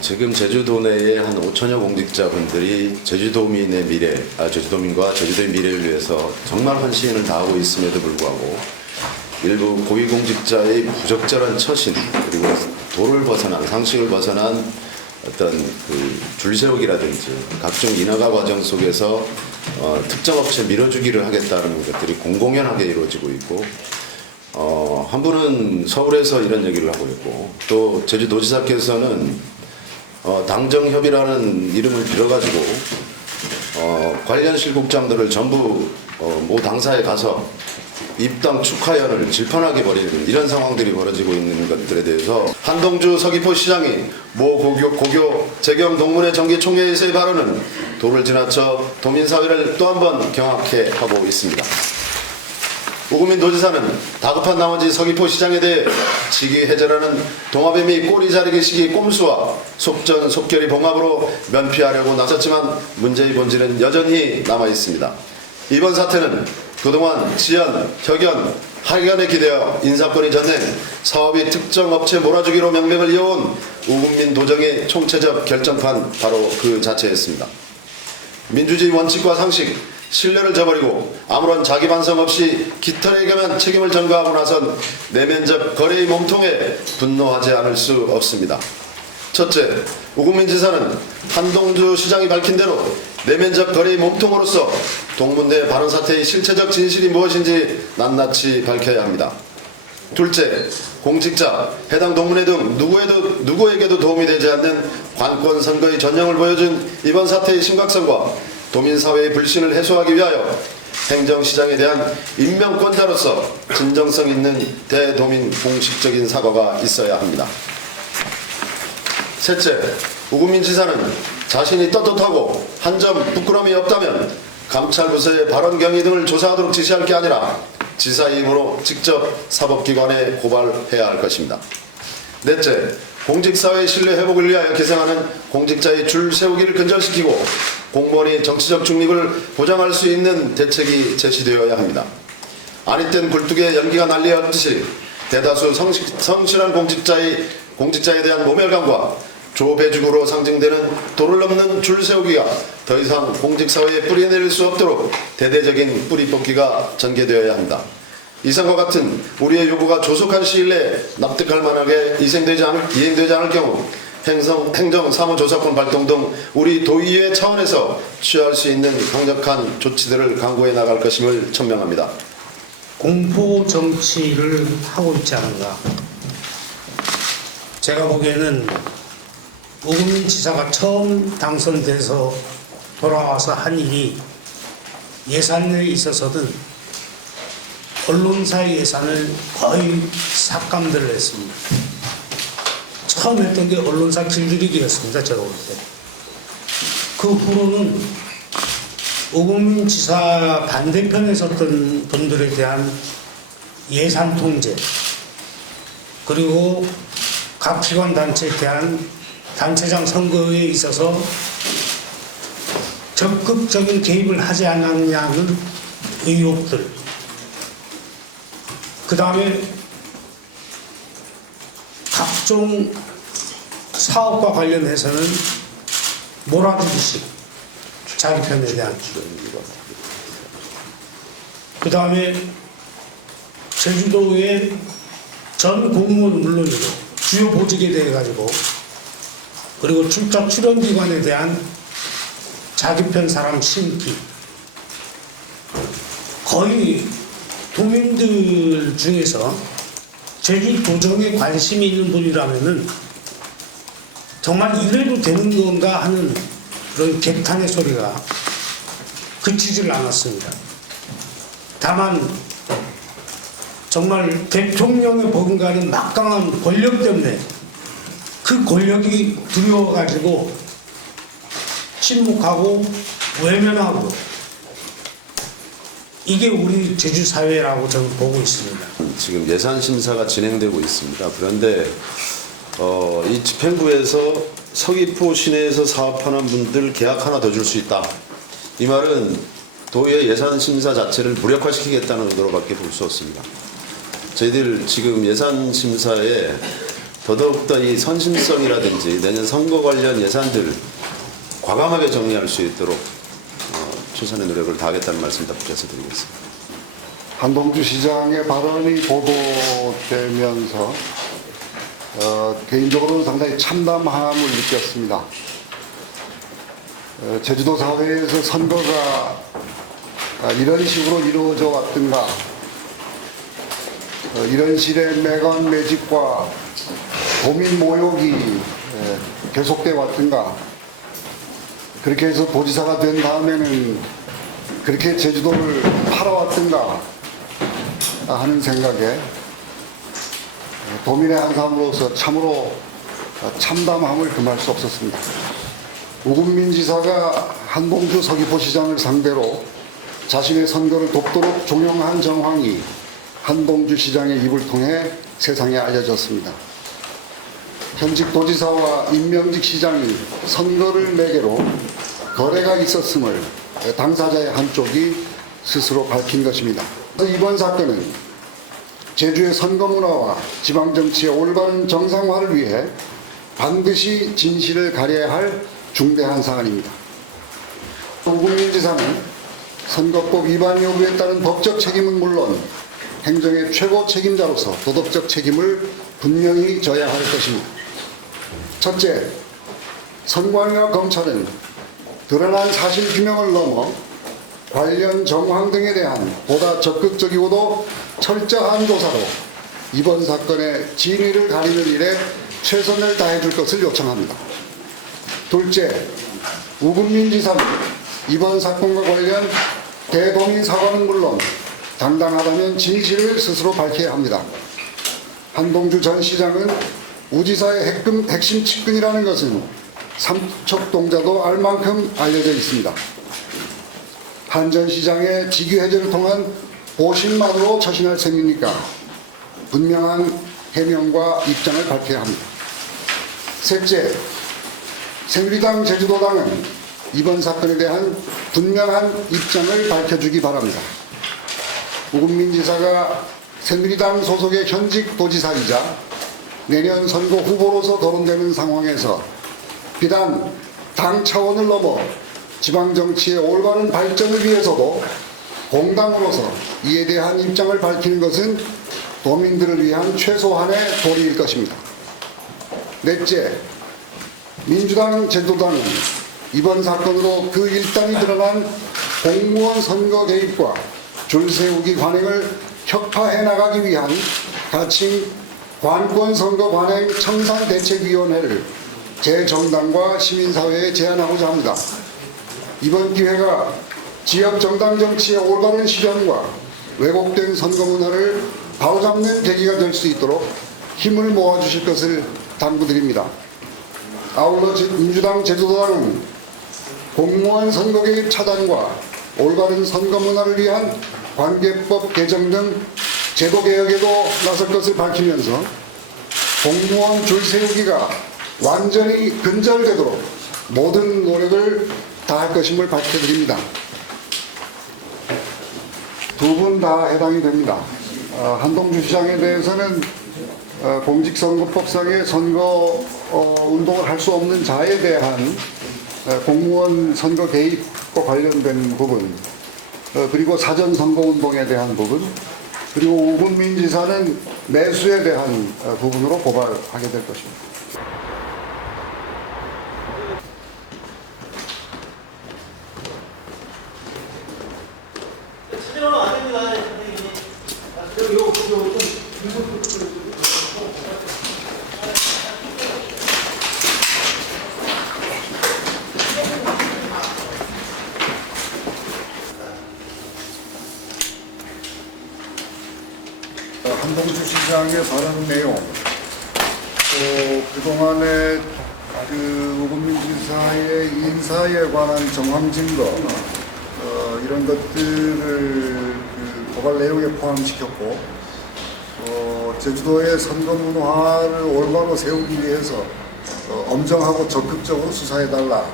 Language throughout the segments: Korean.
지금 제주도 내에 한 5천여 공직자분들이 제주도민의 미래, 제주도민과 제주도의 미래를 위해서 정말 헌신을 다하고 있음에도 불구하고 일부 고위공직자의 부적절한 처신, 그리고 도를 벗어난, 상식을 벗어난 어떤 그 줄세우기라든지 각종 인허가 과정 속에서 특정 업체 밀어주기를 하겠다는 것들이 공공연하게 이루어지고 있고, 한 분은 서울에서 이런 얘기를 하고 있고, 또 제주도지사께서는 당정협의라는 이름을 빌어가지고 관련 실국장들을 전부 모 당사에 가서 입당 축하연을 질펀하게 벌이는 이런 상황들이 벌어지고 있는 것들에 대해서 한동주 서귀포 시장이 모 고교 재경 동문회 정기 총회에서의 발언은 도를 지나쳐 도민사회를 또 한 번 경악해 하고 있습니다. 우금민 도지사는 다급한 나머지 서귀포 시장에 대해 직위해제라는 동아배 및 꼬리 자르기 시기 꼼수와 속전속결의 봉합으로 면피하려고 나섰지만 문제의 본질은 여전히 남아있습니다. 이번 사태는 그동안 지연, 혁연, 학연에 기대어 인사권이 전낸 사업이 특정 업체 몰아주기로 명맥을 이어온 우금민 도정의 총체적 결정판 바로 그 자체였습니다. 민주주의 원칙과 상식, 신뢰를 저버리고 아무런 자기 반성 없이 깃털에게만 책임을 전가하고 나선 내면적 거래의 몸통에 분노하지 않을 수 없습니다. 첫째, 우금민 지사는 한동주 시장이 밝힌 대로 내면적 거래의 몸통으로서 동문대 발언 사태의 실체적 진실이 무엇인지 낱낱이 밝혀야 합니다. 둘째, 공직자, 해당 동문회 등 누구에게도 도움이 되지 않는 관권 선거의 전형을 보여준 이번 사태의 심각성과 도민사회의 불신을 해소하기 위하여 행정시장에 대한 임명권자로서 진정성 있는 대도민 공식적인 사과가 있어야 합니다. 셋째, 우금민 지사는 자신이 떳떳하고 한 점 부끄러움이 없다면 감찰부서의 발언 경위 등을 조사하도록 지시할 게 아니라 지사의 힘으로 직접 사법기관에 고발해야 할 것입니다. 넷째, 공직사회의 신뢰 회복을 위하여 개성하는 공직자의 줄 세우기를 근절시키고 공무원이 정치적 중립을 보장할 수 있는 대책이 제시되어야 합니다. 아니땐 굴뚝에 연기가 날리었듯이 대다수 성실한 공직자에 대한 모멸감과 조배죽으로 상징되는 도를 넘는 줄 세우기가 더 이상 공직사회에 뿌리내릴 수 없도록 대대적인 뿌리 뽑기가 전개되어야 합니다. 이상과 같은 우리의 요구가 조속한 시일 내에 납득할 만하게 이행되지 않을 경우 행정사무조사권 발동 등 우리 도의회 차원에서 취할 수 있는 강력한 조치들을 강구해 나갈 것임을 천명합니다. 공포 정치를 하고 있지 않은가. 제가 보기에는 우금민 지사가 처음 당선돼서 돌아와서 한 일이 예산에 있어서는 언론사의 예산을 거의 삭감들을 했습니다. 처음 했던 게 언론사 길들이기였습니다. 제가 볼 때. 그 후로는 우금민 지사 반대편에 섰던 분들에 대한 예산 통제, 그리고 각 기관 단체에 대한 단체장 선거에 있어서 적극적인 개입을 하지 않았냐는 의혹들, 그 다음에 각종 사업과 관련해서는 몰아주기식, 자기 편에 대한, 그 다음에 제주도의 전 공무원 물론이고 주요 보직에 대해 가지고, 그리고 출연기관에 대한 자기 편 사람 심기, 거의 도민들 중에서 제주도정에 관심이 있는 분이라면은 정말 이래도 되는 건가 하는 그런 개탄의 소리가 그치질 않았습니다. 다만 정말 대통령의 버금가는 막강한 권력 때문에 그 권력이 두려워가지고 침묵하고 외면하고, 이게 우리 제주 사회라고 저는 보고 있습니다. 지금 예산 심사가 진행되고 있습니다. 그런데 이 집행부에서 서귀포 시내에서 사업하는 분들 계약 하나 더 줄 수 있다. 이 말은 도의 예산 심사 자체를 무력화시키겠다는 의도로밖에 볼 수 없습니다. 저희들 지금 예산 심사에 더더욱더 이 선심성이라든지 내년 선거 관련 예산들 과감하게 정리할 수 있도록 최선의 노력을 다하겠다는 말씀 답변해서 드리겠습니다. 한동주 시장의 발언이 보도되면서 개인적으로는 상당히 참담함을 느꼈습니다. 제주도 사회에서 선거가 이런 식으로 이루어져 왔던가, 이런 식의 매건 매직과 도민 모욕이 계속돼 왔던가, 그렇게 해서 도지사가 된 다음에는 그렇게 제주도를 팔아왔던가 하는 생각에 도민의 한 사람으로서 참으로 참담함을 금할 수 없었습니다. 우금민 지사가 한동주 서귀포시장을 상대로 자신의 선거를 돕도록 종용한 정황이 한동주 시장의 입을 통해 세상에 알려졌습니다. 현직 도지사와 임명직 시장이 선거를 매개로 거래가 있었음을 당사자의 한쪽이 스스로 밝힌 것입니다. 이번 사건은 제주의 선거 문화와 지방 정치의 올바른 정상화를 위해 반드시 진실을 가려야 할 중대한 사안입니다. 우금민 지사는 선거법 위반 여부에 따른 법적 책임은 물론 행정의 최고 책임자로서 도덕적 책임을 분명히 져야 할 것입니다. 첫째, 선관위와 검찰은 드러난 사실 규명을 넘어 관련 정황 등에 대한 보다 적극적이고도 철저한 조사로 이번 사건의 진위를 가리는 일에 최선을 다해 줄 것을 요청합니다. 둘째, 우금민 지사는 이번 사건과 관련 대동인 사과는 물론 당당하다면 진실을 스스로 밝혀야 합니다. 한동주 전 시장은 우지사의 핵심 측근이라는 것은 삼척동자도 알 만큼 알려져 있습니다. 한 전 시장의 직위 해제를 통한 보신만으로 처신할 셈이니까 분명한 해명과 입장을 밝혀야 합니다. 셋째, 새누리당 제주도당은 이번 사건에 대한 분명한 입장을 밝혀주기 바랍니다. 우금민 지사가 새누리당 소속의 현직 도지사이자 내년 선거 후보로서 거론되는 상황에서 비단 당 차원을 넘어 지방 정치의 올바른 발전을 위해서도 공당으로서 이에 대한 입장을 밝히는 것은 도민들을 위한 최소한의 도리일 것입니다. 넷째, 민주당 제주도당은 이번 사건으로 그 일당이 드러난 공무원 선거 개입과 줄 세우기 관행을 혁파해 나가기 위한 가칭 관권선거 관행 청산대책위원회를 제 정당과 시민사회에 제안하고자 합니다. 이번 기회가 지역 정당 정치의 올바른 실현과 왜곡된 선거 문화를 바로잡는 계기가 될 수 있도록 힘을 모아주실 것을 당부드립니다. 아울러 민주당 제주도당은 공무원 선거 개입 차단과 올바른 선거 문화를 위한 관계법 개정 등 제도 개혁에도 나설 것을 밝히면서 공무원 줄 세우기가 완전히 근절되도록 모든 노력을 다할 것임을 밝혀드립니다. 두 분 다 해당이 됩니다. 한동주 시장에 대해서는 공직선거법상의 선거 운동을 할 수 없는 자에 대한 공무원 선거 개입과 관련된 부분, 그리고 사전 선거 운동에 대한 부분, 그리고 우금민 지사는 매수에 대한 부분으로 고발하게 될 것입니다. 한동주 시장의 발언 내용, 또 그동안의 우금민 지사의 인사에 관한 정황 증거, 이런 것들을 고발 내용에 포함시켰고, 제주도의 선거 문화를 올바로 세우기 위해서 엄정하고 적극적으로 수사해달라,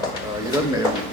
이런 내용.